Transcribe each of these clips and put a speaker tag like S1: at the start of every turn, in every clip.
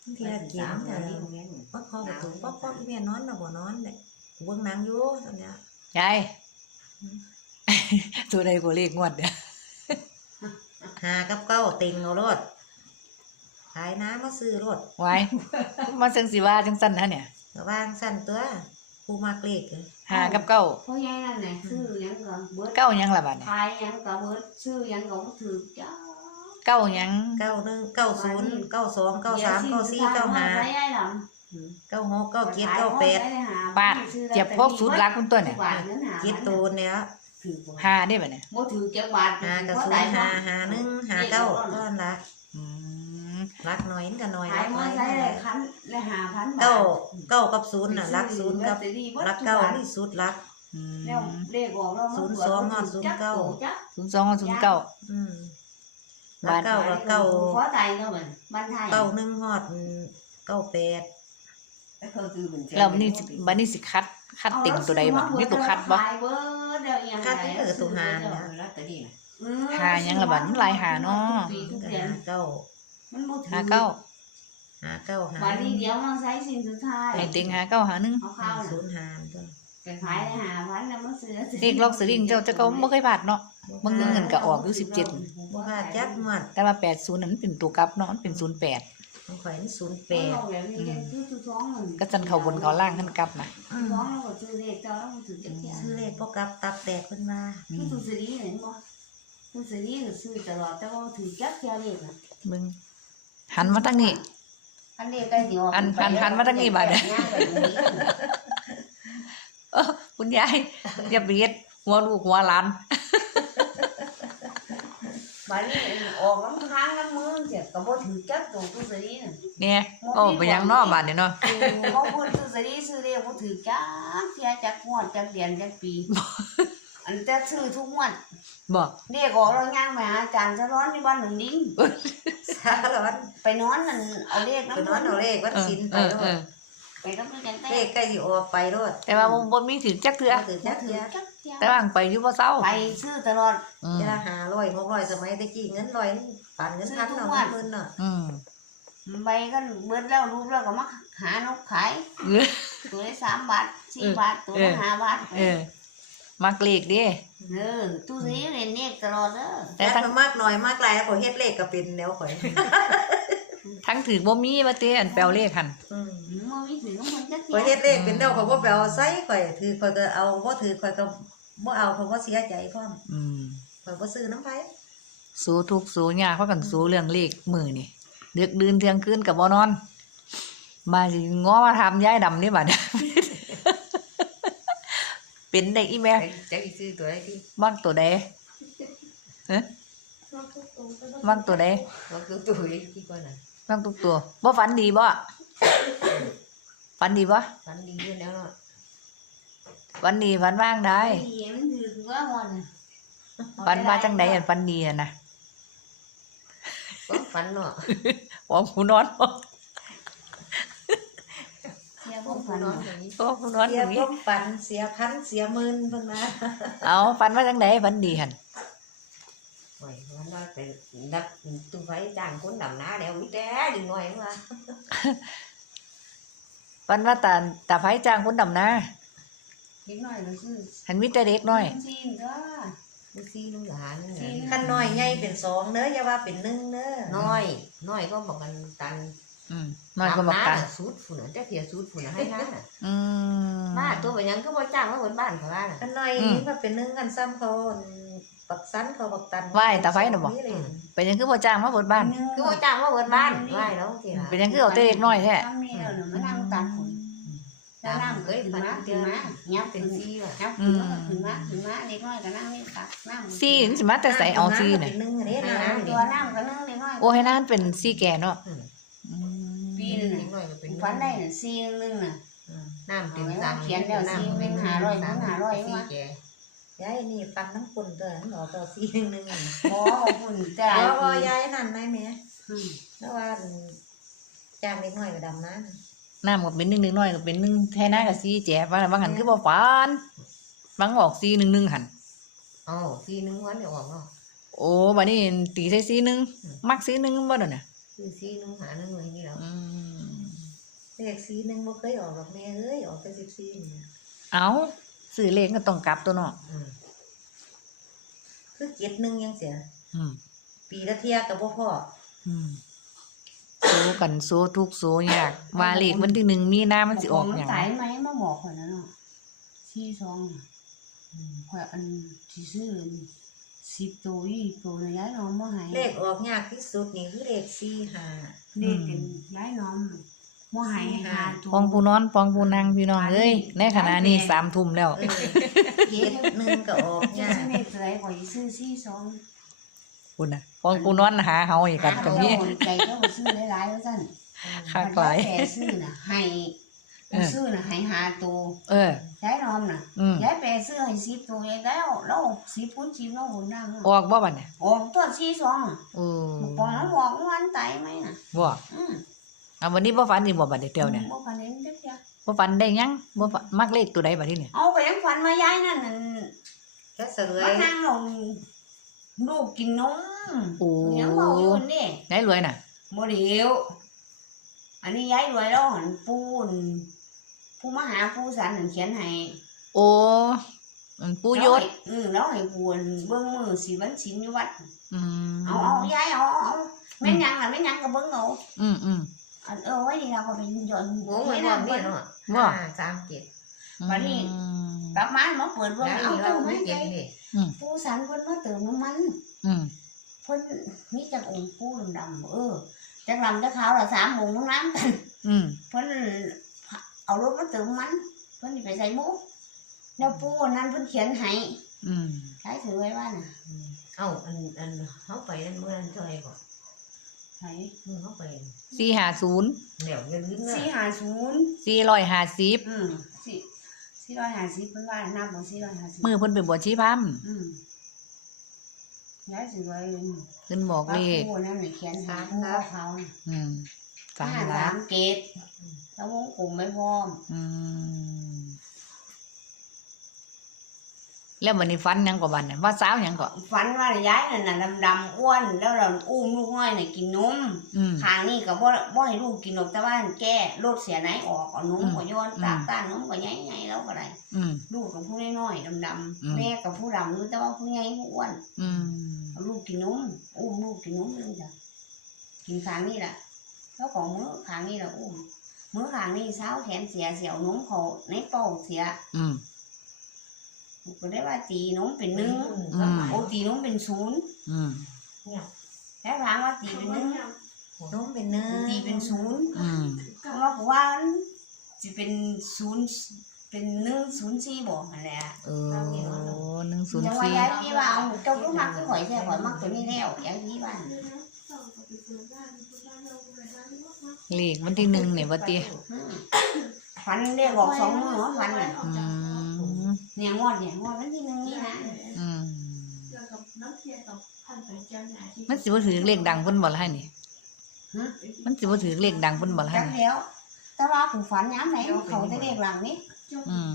S1: เที่ยกิน
S2: สาม
S1: เอ
S2: เดือน
S1: อ
S2: นี้โรงเรียน
S1: ป๊อกเข้าประตูป๊อกป๊อกอีแม่นอนน่ะบ่นอนเด้เบิ่งหนังอยู่ตอนเนี้ย
S3: ยายตัวใดก็เลขงวดเนี่ย
S1: หากับเก้าติงเอารถขายน้ำมาซื้อรถ
S3: ไว้มาจังสิว่าจังสั้นนะเนี่ย
S1: ก็วางสั้นตัวผู้มากเลขเอ้ย
S3: หากับเก้า
S2: เพราะยายนั่นน่ะซื้อหยังก็เบิด
S3: เก้าหยังล่ะบัดเนี่ย
S2: ขายหยังก็เบิดซื้อหยังก็บ่ถือจ้า
S3: เก้าหยัง
S1: เก้าหนึ่งเก้าศูนย์เก้าสองเก้าสามเก้าสี่เก้าห้า
S2: ใช้ยายดำ
S1: เก้าหกเก้าเจ็ดเก้าแปด
S3: ปาดเจ็บพวกสูตรลักคุณตัวเนี่ย
S2: บาทเงินหา
S1: เจ็ดตัวเนี้ย
S2: ถือบ่
S3: หาได้บัดเนี่ย
S2: บ่ถือจักบาท
S1: หากระสุนหาหาหนึ่งหาเก้าก็นั่นละ
S3: อืม
S1: รักน้อยก็น้อย
S2: ขาย
S1: รัก
S2: ม
S1: น้
S2: อ
S1: อย
S2: ไซ
S1: ก็
S2: ค์
S1: น้
S2: ได้
S1: อย
S2: คันได้5,000บาท
S1: เก้าเก้ากับศูนย์น่ะรักศูนย์กับรักเก้านี่สุดรัก
S3: อื
S2: แล้ว
S3: ม
S2: เลขออกแล้ว
S1: ศูนย์สองห้าศูนย์เก้า
S2: จัก
S3: ศูนย์สองกับศูนย์เก้า
S1: อืมรักเก้ากับเก้า
S2: ขอไทยก็เหมือนบ้านไทย
S1: เก้าหนึ่งฮอดเก้าแปด
S3: แล้วบัดนี้สิบัดนี้สิคัด คัดติ่งตัวใดบัดมีตัวคัดบ่
S1: คัดที่เออตัวหาเนี่ย
S3: หาหยังล่ะบัดมันหลายหาเนาะ
S1: ก็หาเก้า
S2: มันบ่ถือ
S3: หาเก้า
S1: หาเก้าหา
S2: วันนี้เดี๋ยวมันใช้สิ่งสุดท้าย
S3: ให้ติ่งหาเก้าหาหนึ่ง
S2: เอาข้าว
S1: ศู
S2: น่ะ
S1: นย์หาตัว
S2: เป็นขายได้หาพันแล้วมันซื้อ
S3: เลขลอกสลิงเจ้าเจ้าก็บ่เคยพลาดเนาะ บางเงินก็ออกอยู่17
S1: บ่พลาดจักหมด
S3: แต่ว่าแปดศูนย์นั้นเป็นตัวกลับเนาะมันเป็นศูนย์แปด
S1: ของข่อยนี่ศูนย์แป
S2: แป
S1: ด
S2: ดแบบนี้คือทุกท้องหนึ่ง
S3: ก็จันเขาบนเขาล่างขึ้นกลับนะ
S1: อืม
S2: ท้องเราก็ซื้อเลขเจ้าแล้วมันถือจะแก่
S1: ซื้อเลขพวกกับตับแตกขึ้นมา
S3: อื
S2: คือ
S3: ม
S2: ตุสรีเห็นบ่ตุสรีก็ซื้อตลอดแต่ว่าถือจักแก่เลขน่ะ
S3: มึงหันมาตั้งนี้
S2: อันนี้ใกล้สิออก
S3: อันอันหันมาทางนี้บัดเนี่ยเออคุณยายอย่าไปเฮ็ดหัวลูกหัวหลาน
S2: บัดนี้ออกน้ำค้างน้ำมือเสียก็บ่ถือจักตัวตุสรีน่ะ
S3: เนี่ยโอ้ไปยังเนอกบ้านเนี่ยเนาะ
S2: บ่พูดตุสรีซื้อเลขบ่ถือจักเสียจักงวดจักเดือนจักปี อันจะซื้อทุกงวด
S3: บอก
S2: เรียกออกเราย่างไปหาอาจารย์สะร้อนที่บ้านหนึ่งดิ้ง
S1: สาร้อน
S2: ไปนอนนั่นเอาเลข
S1: ไป
S2: น้ำ
S1: นอนเอาเลขวัด
S3: เออ
S1: สินไป
S3: เออ
S1: โล
S3: เอ
S1: ด
S3: อ
S2: ไปรับด้วยกัน
S1: เลขใกล้สิออกไปโลด
S3: แต่ว่าบ่บ่มีถึงจักเทื่อ
S1: บ่ถือจักเทีย
S2: จัก
S3: แต่ว่าไปอยู่บ่เศร้า
S2: ไปซื้อตลอด
S3: อืม
S1: เวลาหาร้อยหกร้อยสมัยตะกี้เงินร้อยนี่ปั่นเงินพัน
S2: ซื้อทุ
S1: เอา
S2: กวัน
S1: เงินเนาะ
S3: อืม
S2: ไปกันเบิดแล้วรูปแล้วก็มาหานกขาย
S3: เออ
S2: ตัวละสามบาทสี่
S3: เออ
S2: บาทตัว
S3: เอ
S2: ละ
S3: อ
S2: ห้าบาท
S3: เออมักเลขเดิ
S2: เออตู้นี้เรียนเลขตลอดเด้อ
S3: แต่
S1: แต่
S3: ทั้ง
S1: มากหน่อยมากหลายข่อยเฮ็ดเลขก็เป็นแนวข่อย
S3: ทั้งถือบ่มีว่าเต้อันแปลเลขหั่น
S1: อืม
S2: มันมีถือมัน จัก
S1: ข่อยเฮ็ดเลขเป็นแนวข่อยบ่ไปเอาใส่ข่อยถือข่อยก็เอาบ่ถือข่อยก็บ่เอาข่อยบ่เสียใจพร้อม
S3: อืม
S1: ข่อยบ่ซื้อน้ำไผ
S3: สู้ทุกข์สู้ยากเพราะกันสู้เรื่องเลขมือนี่ดึกดื่นเที่ยงคืนก็บ่นอน มาสิง้อมาถามยายดำนี่บัดเป็นได้อีแม่
S1: จักอีซื้อตัวใดที่
S3: มักตัวใดฮะมักตัวใด
S1: บ่คือตัวที่ก่อนน่ะ
S3: มักทุกตัวบ่ฝันดีบ่ ฝันดีบ่
S1: ฝันดีอยู่แล้วเนาะ
S3: ฝันดีฝันว่างได้
S2: ดีมันถือว่ามัน
S3: ฝันว่าจังใดอันฝันดีอะนะ
S1: ก็ฝันเนาะ
S3: ว่าผู้นอนบ่
S2: เสียพวกฝัน
S1: นอนอย่างนี้
S3: ว่าผู้นอน
S1: เสี
S3: อยย่างนี้
S1: พวกฝันเสียพันเสียหมื่นเพิ่นมา
S3: เอาฝันว่าจังใดฝันดีหั่น
S4: โอ้ยวันว่าไปดับตู้ไฟจ้างคนดำน้าแล้วมีแต่ดึงหน่อยว่า
S3: ฝันว่าตาตาไผจ้างคนดำนา
S2: เล็กน้อยก็ซื้อ
S3: หันมีแต่เด็กน้อย
S2: ซีนก็
S4: ลูกซีลูกหลานนี่
S2: ซี
S4: นะ
S1: คันน้อยใหญ่เป็นสองเด้ออย่าว่าเป็นหนึ่งเด้อ
S4: น้อย น้อยก็บอกกันตัน
S3: อืมน้อยก็บอกกัน
S4: ดำะสุดฝุ่นน่ะแต่เสียสุดฝุ่นน่ะให้น้าน่ะ
S3: อืม
S4: มาตัวไปยังก็บ่จ้างมาบนบ้านเขาว่าน่ะ
S1: คันน้อย
S3: อืม
S1: นี่ว่าเป็นหนึ่งกันซ้ำเขา ปักสันเขาปักตัน
S3: ไหว้ตาไฟน่ะบ่
S1: เลย
S3: เป็นหยังคือบ่จ้างมาเบิดบ้าน
S4: คือบ่จ้างมาบนบ้านไหวแล้วสิล่ะ
S3: เป็นหยังคือเอาแต่เด็กน้อยแท้
S2: น้ำนี่เรามานั่งตัดผลแล้วน้ำเคยถึงมาถึงมายับ
S4: เป็
S2: เป็นน
S4: ซีว่ะ
S2: ยับถึงมาถึงมาถึงมาเล็กน้อยก็นั่งนี่ตัดน้ำ
S3: ซี่นี่สิมาแต่ใส่เอาซี่น่ะ
S1: เป็นหนึ่งอันนี้นะ
S2: น้ำตัวน้ำก็นั่งเล็กน้อย
S3: โอ้ให้นานเป็นซี่แก่เนาะอืม
S2: ปี
S4: เด็
S2: นึง
S4: กน้อยก็เป็น
S2: ฝันได้น่ะซีนึงน่ะ
S4: น้ำเต็มสาม
S2: เขียนแล้วซีเป็นหาร้อยเป็นหาร้อย
S4: ซี
S2: มา
S4: แก
S1: ยายนี่ฟังน้ำปุ่นเด้อหนอต่อซีหนึ่งหนึ่ง
S2: โอ้หุ่นแต่
S1: แล้วว่ายายนั่นได้ไหมแล้วว่าจ้างเล็กน้อยไปดำน้ำ
S3: น้ำก็เป็นหนึ่งหนึ่งน้อยก็เป็นหนึ่งแท้หน้ากับซี่แจ๋ว่าบางหันคือบ่ฝันบางออกซี่หนึ่งหนึ่งหัน
S4: อ๋อซีนึงวันเดี๋ยวออกเนาะ
S3: โอ้บัดนี้ตีใส่ซี่หนึ่ง
S4: อืม
S3: มักซี่หนึ่งบ่เด้อน่ะ
S4: ซซื้อซีหนึงหาหนึงอย่างนี้แล้ว
S3: อืม
S1: เลขสีหนึ่งบ่เคยออกหรอกแม่เอ้ยออกแต่สิบสี่เนี่ย
S3: เอา ซื้อเลขก็ต้องกลับตัวเนาะ
S4: อืม
S1: คือเจ็ดหนึ่งยังเสีย
S3: อืม
S1: ปีละเที่ยกับบ่พ่อ
S3: อืมสู้กันสู้ทุกข์สู้ยากว่าเลขวันที่หนึ่งมีนามันสิออก
S2: มัน
S3: หยัง
S2: ตายไหมมาบอกข่อยแล้วเนาะสี่ซองน่ะอืมข่อยอันที่ซื้อสิบตัวยี่ตัวนะย้ายน้องมาให้
S1: เลขออกยากที่สุดนี่คือเลขสี่ห้า
S2: เลขเป็นย้ายน้อง มาให้ให้หาตัว
S3: ปองผู้นอนปองผู้นั่งพี่น้องเอ้ยในขณะนี้สามทุ่มแล้ว
S1: เออเจ็ดหนึ่งก็ออก
S2: จะ
S1: ยาก
S2: ซื้อเลขอะไรข่อยซื้อสี่ซอง
S3: คุณน่ะปองผู้นอนหาเฮาอีกกันกับ
S2: เจ้า
S3: พี่
S2: คนใจก็บ่ซื้อหลายๆว่าซั่น
S3: ค่าไกล
S2: แต่ซื้อน่ะให้
S3: เออ
S2: ซื้อน่ะให้หาตัว
S3: เออ
S2: ย้ายน้องน่ะ
S3: อืม
S2: ย้ายแปรซื้อให้สิบตัวยายแล้วแล้วสิบคูณสิบแล้วหุ่นดัง
S3: ออกบ่บัดเนี่ย
S2: ออกตัวสี่ซอง
S3: โอ้
S2: ปองแล้วบอกวันตายไหมน่ะ
S3: บ่
S2: อืม
S3: เอาวันนี้บ่ฝันอีกบ่บัดนี้เตียวเนี่ย
S2: บ่พันเห็นจักอย่าง
S3: บ่ฝันได้หยังบ่ฝันมักเลขตัวใดบัดนี้เนี่ย
S2: เอาไปยังฝันมาย้ายนั่นน่ะ
S1: แค่เสล
S2: มายนั่งลงลูกกินนม
S3: โอ้
S2: ยังบอกอยู่นี่
S3: ได้รวยน่ะ
S2: บ่เดียวอันนี้ย้ายรวยแล้วหันปูนผู้มาหาผู้สันหันเขียนให้
S3: โอ้มันปู่ยศ
S2: แล้วให้อืมแล้วให้บวนเบิ่งมือสิวันศีลอยู่วัด
S3: อืม
S2: เอาเอาย้ายเอาเอาเอาแม่นยังล่ะแม่นยังก็เบิ่งเอา
S3: อืมอืม
S2: อันเออไว้นี่เราก็เป็นหย่อน
S1: โอ้ยบ่มีเนาะ
S3: บ่
S1: ห้าสามเจ็ด
S2: วันนี้
S3: อืม
S2: กลับมามาเปิดเบิ่ง
S1: แล้ว
S2: เอา
S1: นี่เรา
S2: เติม
S1: ไม่
S2: ให้
S1: เจ็
S2: ใจ
S1: ดนี่
S2: ผู้สันเพิ่นมาเติมน้ำมัน
S3: อืม
S2: เพิ่นมีจักองค์ผู้ดำๆเออจักลำจักขาวละสามองค์น้ำน้ำกัน
S3: อืม
S2: เพิ่นเอารถมาเติมมัน เพิ่นสิไปใส่หมูแล้วปูนั้นเพิ่นเขียนให้
S3: อืม
S2: ใช้ถือไว้ว่าน่ะ
S4: เอ้าอันอันเขาไปนั่นเมื่อนั้นเท่าไหร่ก่อน
S2: ใช้
S4: มือเขาไป
S3: สี่ห้าศูนย์
S4: เดี๋ยวจะลืมเน
S2: สี่
S4: อะ
S2: ห้าศูนย์
S3: สี่ร้อยห้าสิบ
S2: อืมสี่สี่ร้อยห้าสิบเพิ่นว่านับบ่สี่ร้อยห้าสิบ
S3: มือเพิ่นไปบวชชีพราม
S2: อืมย้ายถือไว้
S3: ขึ้นบอก
S2: ว่า
S3: เลข
S2: ปูนั่นน่ะเขียนหาปูเขาน่ะ
S3: อืมสาม
S2: ห้า
S3: ล้า
S2: สานมเกตแล้ววงกลุ่มไม่พร้อม
S3: อืม แล้ววันนี้ฟันหยังกว่าบันเนี่ยว่าสาวหยังก็
S2: ฝันว่าย้ายนั่นน่ะดำๆอ้วน แล้วเราอุ้มลูกน้อยน่ะกินนม
S3: อืม
S2: ทางนี้ก็บ่บ่ให้ลูกกินนมแต่ว่าแก้รถเสียไหนออกเอานม
S3: อืม
S2: ก็ย้อน
S3: อืม
S2: ตากต้านนมก็ใหญ่ๆแล้วก็ได้
S3: อืม
S2: ลูกกับผู้น้อยๆดำ
S3: อืม
S2: ๆแม่กับผู้ดำรู้แต่ว่าผู้ใหญ่ผู้อ้วน
S3: อืม
S2: เอาลูกกินนมอุ้มลูกกินนมเลยจ้ะกินข้างนี้ล่ะแล้วของมื้อข้างนี้ล่ะอุ้มมื้อข้างนี้เช้าแขนเสียเสียวนมเขาในเป้าเสีย
S3: อืม
S2: ก็ได้ว่าตีนมเป็นหนึ่ง
S3: อืม
S2: โอ้ตีนมเป็นศูนย์
S3: อืม
S2: แล้วถามว่าตีเป็นหนึ่ง
S1: น้องเป็นเนื้อ
S2: ตีเป็นศูนย์
S3: อืม
S2: เพราะว่าผมว่ามันจะเป็นศูนย์เป็นหนึ่งศูนย์สี่บอกนั่นแหละ
S3: เออหนึ่งศูนย์
S2: แต่ว่า
S3: สี่
S2: ยายพี่ว่าเอาเจ้าลูกมักคือข่อยแท้ข่อยมักตัวนี้แล้วยายพี่ว่า
S3: เลขวันที่หนึ่งเนี่ยว่าตี
S2: อืมฟันเรียกบอกสองมือว่าฟันเนี่ย
S3: อืม
S2: เนี่ยงวดเนี่ยงวดวันที่หนึ่งนี่นะ
S3: อืมมันสิบ่ถือเลขดังเพิ่นบ่ล่ะให้นี่
S2: ฮะ
S3: มันสิบ่ถือเลขดังเพิ่นบ่ล่ะให้
S2: จัก
S3: นี่
S2: แล้ว แต่ว่าผู้ฝันย้ำไหนเขาจะเรียกหลังนี้
S3: อืม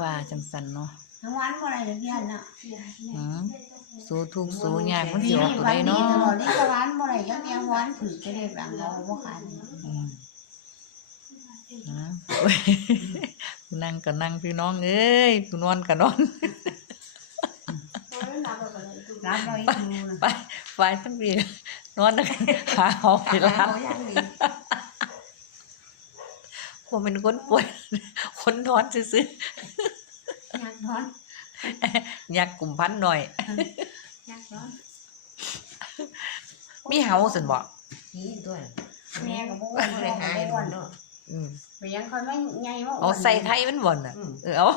S3: ว่าจังสันเนาะ
S2: ทั้งวันเมื่อไรจะเพี้ยนน่ะ
S3: อืมสู้ทุกข์สู้ยากมันสิ
S2: นี่
S3: ออกตัว
S2: ฝั
S3: ใด
S2: นดี
S3: เนาะ
S2: ตลอดนี่ตะวันเมื่อไรยังยังวันถือจะเรียกหลังเราบ่ขาย
S3: อืมนะโอ้ยผู้ นั่งก็นั่งพี่น้องเอ้ยผู้นอนก็นอน
S2: รับเราอีกทีนึง
S3: ไปไปทั้งปีนอนทั้งหาเอาเวลา
S4: เขาย่างดี
S3: ผมเป็นคนป่วยคนนอนซื่อ
S2: อยากนอน
S3: ๆอยากกลุ่มพันหน่อย
S2: อยากนอน
S3: มีเฮาสันบ่
S4: นี่ด้วย
S2: แม่ก็บ่
S4: ไม่
S2: ว่า
S4: ได้
S2: บ่
S4: หา
S2: ได้
S4: ย
S2: อ้วน
S4: เนาะ
S3: อืม
S2: ไปยังค่อยไม่ใหญ่ว่า
S3: เอาใส่ไทยมันบ่น่ะ
S4: อืม
S3: เออเอา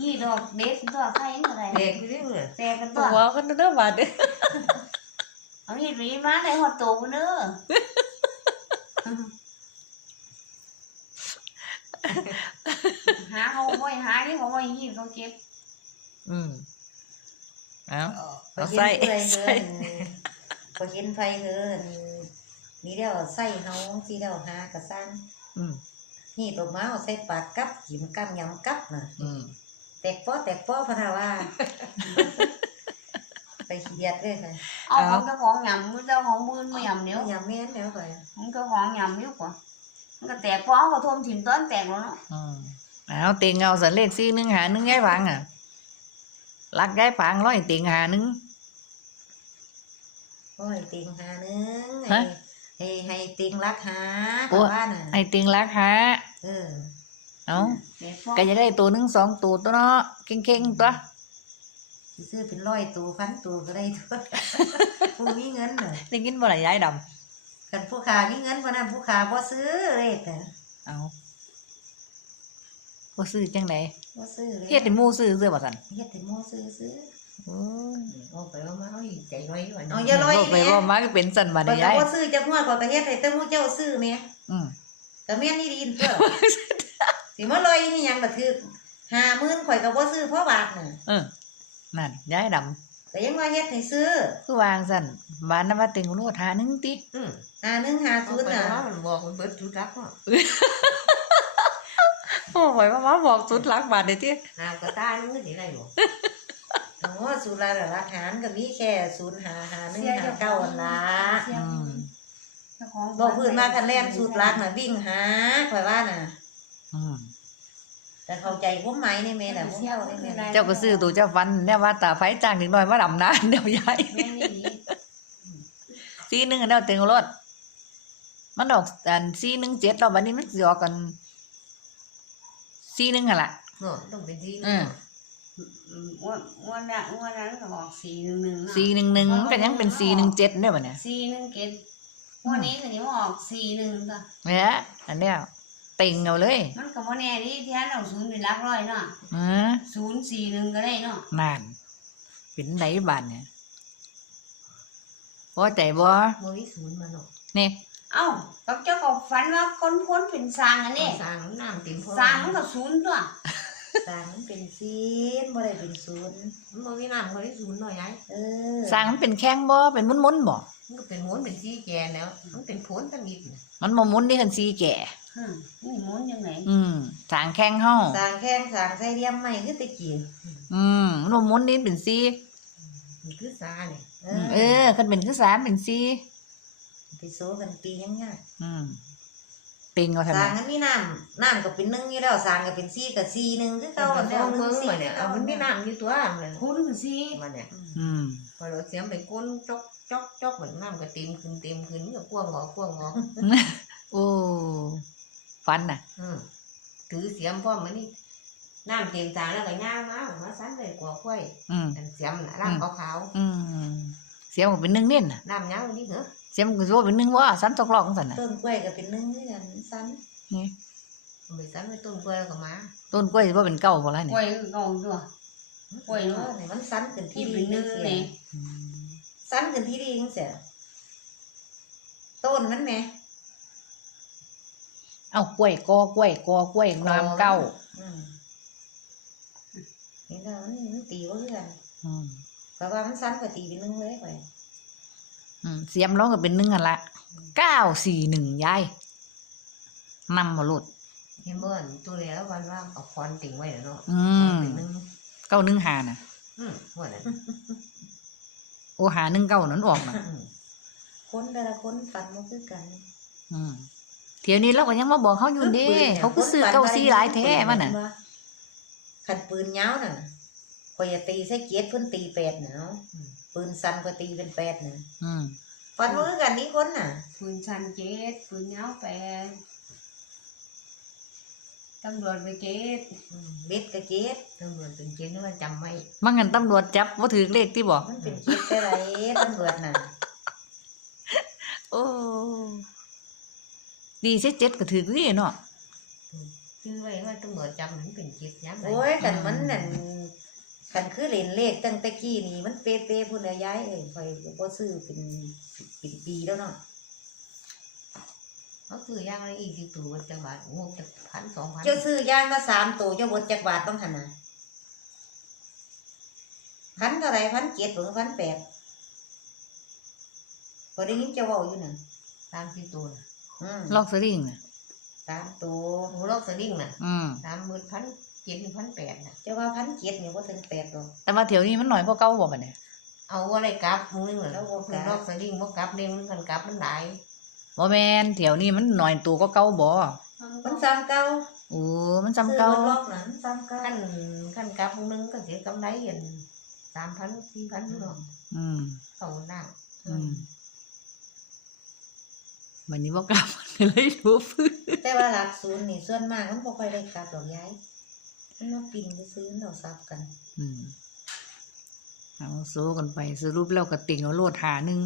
S2: นี่ดอกเด็ดตัวใครนี่อะไร
S4: เด็กอยู่เรื่อย
S2: แต่กันตั
S3: ตัววก็เด้อบาดเด้อ
S2: เอานี่ไปมาได้หอดโตบ่เด้อหาเขาบ่หานี่เขาบ่ฮีดเขาเก็บ
S3: อืมเอา
S1: พอ
S3: เอา
S1: เห็น
S3: ใส่
S1: เพื่อน
S3: ใส่
S1: เพิ่นพอเห็นไฟเพิ่นนี่เดียวใส่เฮาสีเดียวหากระซัง
S3: อืม
S1: นี่ตัวมาเอาใส่ปากกับหิมกำยำกับน่ะ
S3: อืม
S1: แตกป้อแตกป้อพะนาว่า ไปขี้เดียดเลยค่ะ
S2: เอาของเจ้าของยำมือเจ้าของมือไม่ยำเนี้ย
S1: ยำแม่นแล้วข่อย
S2: ของเจ้าของยำเนี้ยกว่ามันก็แตกเพราะเอาก็ท่วมถิ่นต้นแตกแล้วเนาะ
S3: อืมเอาเต็งเอาสันเลขสี่หนึ่งหาหนึ่งย้ายฝังอะรักย้ายฝังร้อยเต็งหาหนึ่ง
S1: โอ้ยติงหาหนึง
S3: ฮะ
S1: ให้ให้ให้ติงรักหา
S3: โอ้
S1: กับบ้านน่ะ
S3: ไอ้เต็งรักหา
S1: เออ
S3: เอา
S2: แตกเพราะ
S3: ก็จะได้ตัวหนึ่งสองตัวตัวเนาะเก่งๆตัว
S1: สิซื้อเป็นร้อยตัวพันตัวก็ได้ตัวผู้มีเงินน่ะ
S3: ได้ยินบ่ล่ะย้ายด
S1: กันผู้ขามีเงินเพราะนั้นผู้ขาบ่ซื้อเลขน่ะำ
S3: เอาบ่ซื้อจังได
S1: บ่ซื้อเลย
S3: เฮ็ดให้หมู่ซื้อซื้อบ่ซั่น
S1: เฮ็ดให้หมู่ซื้อซื้อ
S3: โอ้ย
S4: เอาไปเอามาเอาอีกใจไว้ก่อน
S1: เอาอย่าร้อย
S3: บ่ไป
S1: แม่
S3: บ่มาก็เป็นซั่นบัด
S1: ข่อย
S3: นี้
S1: ก็
S3: ย้าย
S1: บ่ซื้อจักงวดข่อยก็เฮ็ดให้แต่หมู่เจ้าซื้อแหม่
S3: อืม
S1: ก็แม่นนี่ดีนเด้อสิมาลอยนี่หยังก็ถือ50,000ข่อยก็บ่ซื้อเพราะบาทน่ะ
S3: เออนั่นย้ายดำ
S1: ก็ยังว่าเฮ็ดให้ซื้อ
S3: คือวางซั่นบ้านนำว่าเต็งโลดหาหนึงติ
S4: อืม
S1: 51
S4: เอาไป
S1: 50น่ะ
S4: เอามันบอกมันเบิดจุดรักเนาะ
S3: โอ้ยว่ามาบอกสุดรักบาดเด้ติ
S4: หากระตายมันก็สิได้บ่
S1: โอ้สุราษฎร์รักหารก็มีแค่0551 59อันละ
S2: เสีย
S3: อืม
S2: เจ้าของ
S1: บอกพื้นมาคันแล่นสุดรักน่ะวิ่งหาข่อยว่าน่ะ
S3: อืม
S1: แต่เข้าใจความหมายในแม่น่ะบ่เข้าในแม่น่ะ
S3: เจ้าก็ซื้อตัวเจ้าฟันเนี่ยว่าตาไฟจ้างนิดหน่อยว่าดำนาเดี๋ยวย้าย
S2: แม่นี่ดี
S3: ซีหนึงอันเดียวเต็งรถมันออกอันซีหนึ่งเจ็ดเราบัดนี้มันสิออกกันซีหนึงหั่นล่ะ
S4: เนาะต้องเป็นที่
S3: อืม
S2: อื มอ้วนอ้วนน่ะอ้วนนั้นก็บอกสี่หนึ่งหนึ่ง
S3: ซีหนึ่งหนึ่งก็ยังเป็นซีหนึ่งเจ็ดเนี่ยบ่เนี่ย
S2: สี่หนึ่งเกตวันนี้ก็จะมาออกสี่หนึ่งจ้ะ
S3: เนี่ยอันเนี้ยเต็งเอาเลย
S2: มันก็บ่แน่ดิที่อันเอาศูนย์เป็นหลักร้อยเนาะ
S3: อือ
S2: ศูนย์สี่หนึ่งก็ได้เนาะ
S3: นานเป็นไหนบานเนี่ยพอใจบ่
S4: บ่มีศูนย์มาเนาะ
S3: นี่
S2: เอ้ากับเจ้าก็ฝันว่าคนคนเป็นสร้างอันนี้
S4: สร้างน้ำเต็มพอ
S2: สร้างมันก็ศูนย์ตัว
S1: สร้างมันเป็นศีลบ่ได้เป็นศูนย์
S4: มันบ่มีน้ำบ่มีศูนย์เนาะยาย
S1: เออ
S3: สร้างมันเป็นแข้งบ่เป็นมุนมุนๆบ่
S4: มันก็เป็นหมุนเป็นสีแก่แล้ว มันเป็นผลตะมิดน่ะ
S3: มันบ่มุนนี่คันซีแก่
S2: ฮึนี่หมุนยังไง
S3: อืมสร้างแข้งเฮา
S1: สร้างแข้งสร้างใส่เหลี่ยมไม้คือตะกี้
S3: อืมมันบ่มุนนี่เป็นซี
S4: มันคือซาเนี่ย
S1: เอ
S3: อืม
S1: อ
S3: เออคันเป็นคือสามเป็นซี
S1: ไปโซกันปียังไง
S3: อืมเต็งเอา
S1: ส
S3: ทำไม
S1: ร้างมันมีน้ำน้ำก็เป็นหนึ่งอยู่แล้วสร้างก็เป็นสี่กับสี่หนึ่งคือ
S4: เอา
S1: เก่า
S4: มัน
S1: แล้
S4: เอา
S1: วห
S4: เมื
S1: นึ่
S4: องง
S1: สี่
S4: มาเนี่ยเอามันมีน้ำอยู่ตัวมัน
S2: คุณก็สิ
S4: มันเนี่ย
S3: อืม
S4: พอเราเสียมไปก้นจอกจอกจอกเหมือนน้ำก็เต็มขึ้นเต็มขึ้นก็กว้างงอกว้างงอ
S3: โอ้ฟันน่ะ
S4: อืมถือเสียมพ่อมันนี่น้ำเต็มจานแล้วก็ย่างมามาซันเลยกว่าค่อย
S3: อืม
S4: อันเสียมน่ะร่างขาว
S3: อืมเสียงก็เป็นหนึ่งเน่นน่ะ
S4: ๆน้ำย่างนี่เหรอ
S3: เสียงก็ว่าเป็นหนึ่งว่าสันตกลอกจังซั่นน่ะ
S1: ต้นกล้วยก็เป็นหนึ่งคือกันสั้น
S3: นี่
S4: เอาไปซันไปต้นกล้วยแล้วก็มา
S3: ต้นกล้วยสิว่าเป็นเก้าบ่ล่ะ
S2: ก
S3: เนี่
S2: ล้วยยก็เอาตัวกล้วย
S1: เอ
S2: เนาะ
S1: อเนี่ยมันสั้นขึ้น
S2: ที่
S1: ที่
S2: เป็
S1: ดี
S2: นหนึ่ง
S1: จัง
S2: นี่
S1: ซี่สั้นขึ้นที่ดีจังซี่ต้นมันแหม
S3: เอ้ากล้วยกอกล้วยกอกล้วยงามเก้า
S1: อืมนี่แล้วมันมันตีว่าคือกัน
S3: อืม
S1: เพราะว่ามันสั้นกว่าตีเป็นหนึ่งเลยไป
S3: อืม เสียมร้องก็เป็นหนึ่งกันละเก้าสี่หนึ่งยายนำมาหลุด
S4: เห็นบ่อนตัวแล้ววันว่าเอาคอนติ่งไว้แล้วเนาะ
S3: อืม
S4: เป็นหนึง
S3: เก้าหนึ่งหาน่ะ
S4: อืมหัวนั้น
S3: โอหาหนึ่งเก้านั้นออกน่ะ
S4: อืม
S1: คนแต่ละคนฝันมันคือกัน
S3: อืมเที่ยวนี้เราก็ยังมาบอกเขาอยู่เด้เขาก็ซื้อเก้าสี่หลายแท้มันน่ะ
S1: ขันปืนยาวน่ะ ข่อยจะตีใส่เกียรติเพิ่นตีแปดน่ะเนาะปืนสั้นก็ตีเป็นแปดน่ะ
S3: อืม
S1: ฝันมันคือกันนี่คนน่ะ
S2: ปืนชันเกตปืนยาวแปดตำรวจไปเกต
S1: อืมเบ็ดกับเกียรติ
S4: ตำรวจเป็นเจนว่าจำไว้
S3: มันงั้นตำรวจจับว่าถือเลขที่บอก
S1: มันเป็นเกียรติแต่ไรตำรวจน่ะ
S3: โอ้ดีเสียเจ็ดก็ถือนี่เนาะ
S4: ชื่อไว้ว่าตำรวจจำมันเป็นเจ็ดย้ำ
S1: โอ้ยขันมันนั่น ขันคือเล่นเลขตั้งแต่กี้นี่มันเป๊ะๆพุ่นน่ะย้ายเอ้ยข่อยก็บ่ซื้อเป็นเป็นปีแล้วเนาะ
S4: เขาซื้อย่างอะไรอีกที่ตัวจังหวัดงบจะพันสองพัน
S1: เจ้าซื้อย่างมาสามตัวเจ้าบดจักบาทต้องหันน่ะพันเท่าไหรพันเจ็ดหรือพันแปดพอได้ยินเจ้าเว้าอยู่น่ะ
S4: ตามที่ตัวน่ะ
S1: อืม
S3: ลอกสลิงน่ะ
S1: สามตัว
S4: โอ้โหลอกสลิงน่ะ
S3: อืม
S4: สามหมื่นพัน เจ็ดพันแปดน่ะ
S1: เจ้าว่าพันเจ็ดเนี่ยว่าถึงแปดหรอก
S3: แต่ว่าเที่ยวนี้มันหน่อยกว่าเก้าบ่บัดเนี่ย
S4: เอาอะไรกลับมึงนึงเหรอ
S1: แล้วบ่กลับ
S4: นอกสลิงบ่กลับเด้มึงกันกลับมันหลาย
S3: บ่แม่นแถวนี้มันหน่อยตัวก็เก่าบ่
S1: มันซ้ำเก่า
S3: โอ้มันจำเก่า
S1: ซื้อรถล็อกนั้นซ้ำเก่า
S4: ขั้นขั้นกลับมึงนึงก็เสียกำไรเห็นสามพันสี่พันเนาะ
S3: อืม
S4: เขาหน้า
S3: อืมวันนี้บ่กลับเลยรู้ฟื้น
S1: แต่ว่าหลักศูนย์นี่ส่วนมากมันบ่ค่อยได้กลับดอกย้าย มันมาปิ่งไปซื้อเราซับกัน
S3: อืมเอาโซ่กันไปสรุปแล้วก็ติ่งเอาโลดหาหนึ่ง